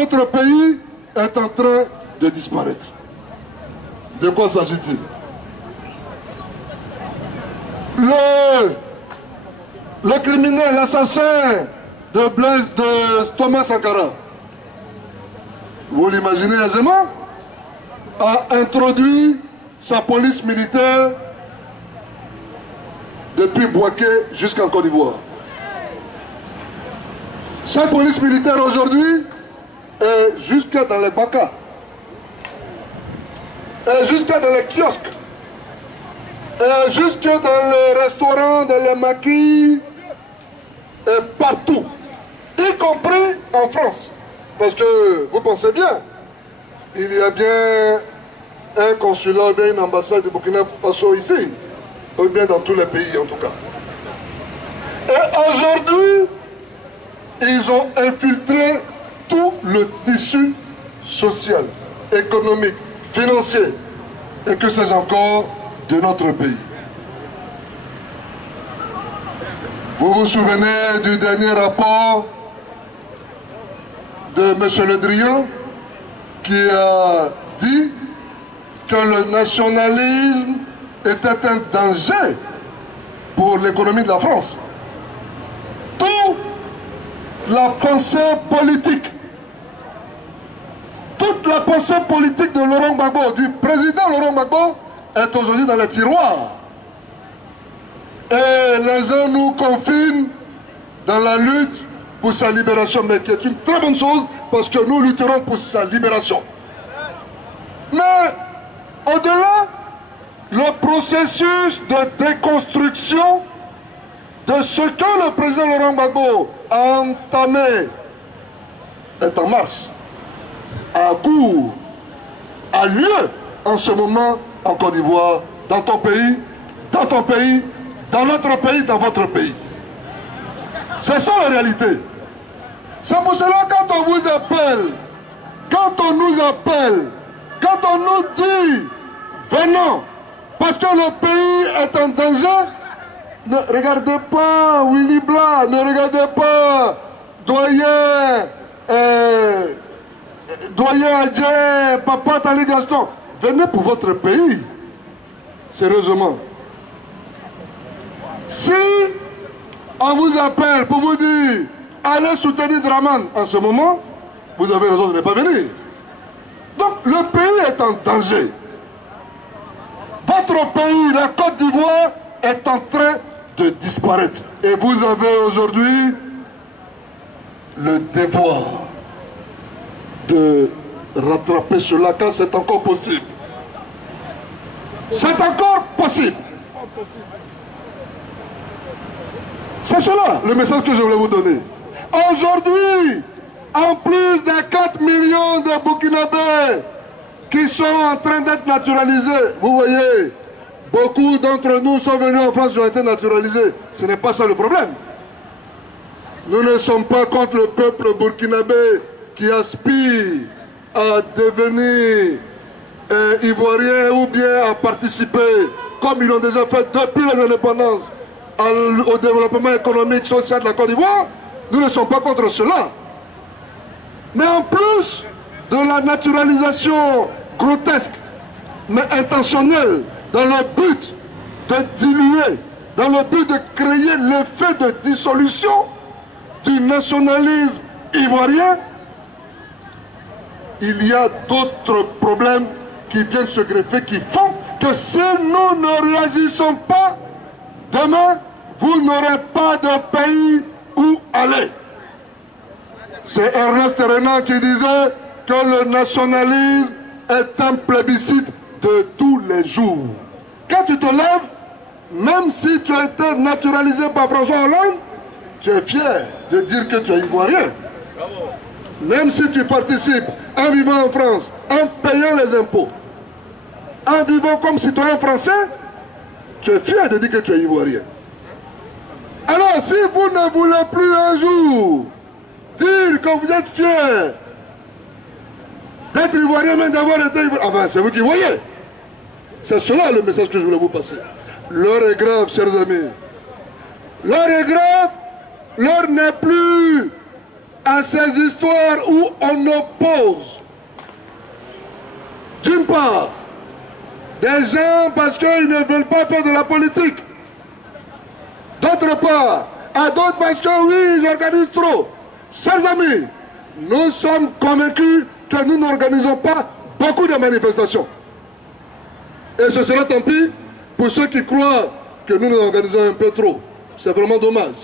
notre pays est en train de disparaître. De quoi s'agit-il? Le criminel, l'assassin de Thomas Sankara, vous l'imaginez aisément, a introduit sa police militaire depuis Bouaké jusqu'en Côte d'Ivoire. Sa police militaire aujourd'hui est jusque dans les bakas, est jusque dans les kiosques, est jusque dans les restaurants, dans les maquis, et partout, y compris en France. Parce que vous pensez bien, il y a bien un consulat ou bien une ambassade de Burkina Faso ici, ou bien dans tous les pays en tout cas. Et aujourd'hui, ils ont infiltré tout le tissu social, économique, financier, et que sais-je encore, de notre pays. Vous vous souvenez du dernier rapport de M. Le Drian qui a dit que le nationalisme était un danger pour l'économie de la France. Toute la pensée politique, toute la pensée politique de Laurent Gbagbo, du président Laurent Gbagbo, est aujourd'hui dans les tiroirs. Et les gens nous confinent dans la lutte pour sa libération, mais qui est une très bonne chose parce que nous lutterons pour sa libération. Mais au-delà, le processus de déconstruction de ce que le président Laurent Gbagbo a entamé est en marche, à cours, a lieu en ce moment en Côte d'Ivoire, dans ton pays, dans notre pays, dans votre pays. C'est ça la réalité. C'est pour cela quand on vous appelle, quand on nous appelle, quand on nous dit venons, parce que le pays est en danger, ne regardez pas Willy Blanc, ne regardez pas doyen Adjé, Papa Tali Gaston. Venez pour votre pays, sérieusement. Si on vous appelle pour vous dire allez soutenir Draman en ce moment, vous avez raison de ne pas venir. Donc le pays est en danger. Votre pays, la Côte d'Ivoire, est en train de disparaître. Et vous avez aujourd'hui le devoir de rattraper cela quand c'est encore possible. C'est encore possible. C'est cela le message que je voulais vous donner. Aujourd'hui, en plus des 4 millions de Burkinabés qui sont en train d'être naturalisés, vous voyez, beaucoup d'entre nous sont venus en France et ont été naturalisés. Ce n'est pas ça le problème. Nous ne sommes pas contre le peuple burkinabé qui aspire à devenir ivoirien ou bien à participer, comme ils l'ont déjà fait depuis les indépendances, au développement économique, social de la Côte d'Ivoire. Nous ne sommes pas contre cela. Mais en plus de la naturalisation grotesque, mais intentionnelle, dans le but de diluer, dans le but de créer l'effet de dissolution du nationalisme ivoirien, il y a d'autres problèmes qui viennent se greffer, qui font que si nous ne réagissons pas, demain, vous n'aurez pas de pays où aller. C'est Ernest Renan qui disait que le nationalisme est un plébiscite de tous les jours. Quand tu te lèves, même si tu as été naturalisé par François Hollande, tu es fier de dire que tu es ivoirien. Même si tu participes en vivant en France, en payant les impôts, en vivant comme citoyen français, tu es fier de dire que tu es ivoirien. Alors si vous ne voulez plus un jour dire que vous êtes fier d'être ivoirien, même d'avoir été ivoirien, enfin c'est vous qui voyez. C'est cela le message que je voulais vous passer. L'heure est grave, chers amis. L'heure est grave. L'heure n'est plus à ces histoires où on oppose, d'une part, des gens parce qu'ils ne veulent pas faire de la politique, d'autre part, à d'autres parce que oui, ils organisent trop. Chers amis, nous sommes convaincus que nous n'organisons pas beaucoup de manifestations. Et ce sera tant pis pour ceux qui croient que nous nous organisons un peu trop. C'est vraiment dommage.